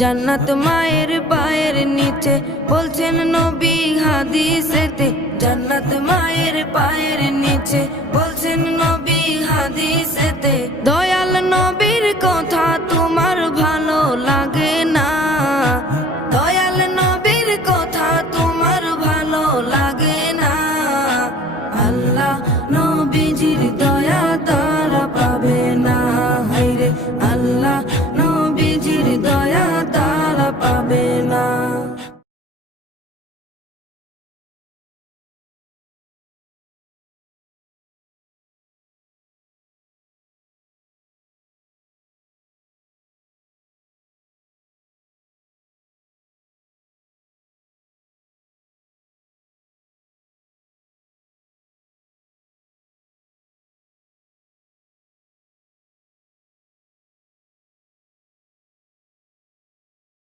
জান্নাত মায়ের পায়ের নিচে বলছেন নবী হাদিসেতে। জান্নাত মায়ের পায়ের নিচে বলছেন নবী হাদিসেতে। দয়াল নবীর কথা তোমার ভালো লাগে